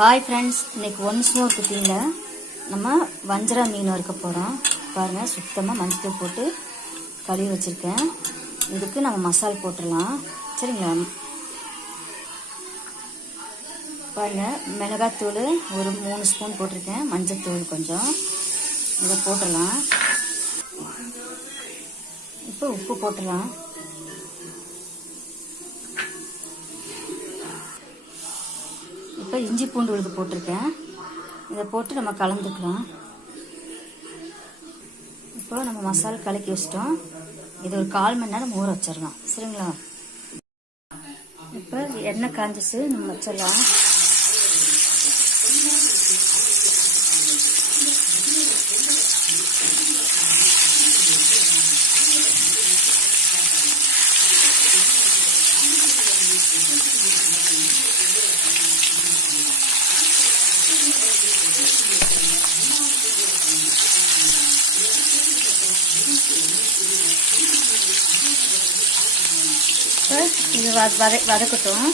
Hi friends, இன்னைக்கு once more குக்கிங்கில் நம்ம வஞ்சரா மீன் வறுக்க போகிறோம். பாருங்கள், சுத்தமாக மஞ்சள் போட்டு கழுவி வச்சுருக்கேன். இதுக்கு நம்ம மசால் போட்டுடலாம். சரிங்களா? பாருங்கள், மிளகாத்தூள் ஒரு 3 ஸ்பூன் போட்டிருக்கேன், மஞ்சள் தூள் கொஞ்சம், இதை போட்டுடலாம். இப்போ உப்பு போட்டுடலாம். இப்போ இஞ்சி பூண்டு விழுது போட்டிருக்கேன், இதை போட்டு நம்ம கலந்துக்கலாம். இப்போ நம்ம மசாலா கலக்கி வச்சிட்டோம். இது ஒரு 1/4 மணி நேரம் ஊற வச்சிடலாம். சரிங்களா? இப்போ எண்ணெய் காஞ்சிச்சு, நம்ம வச்சிடலாம். இது வதக்கட்டும்.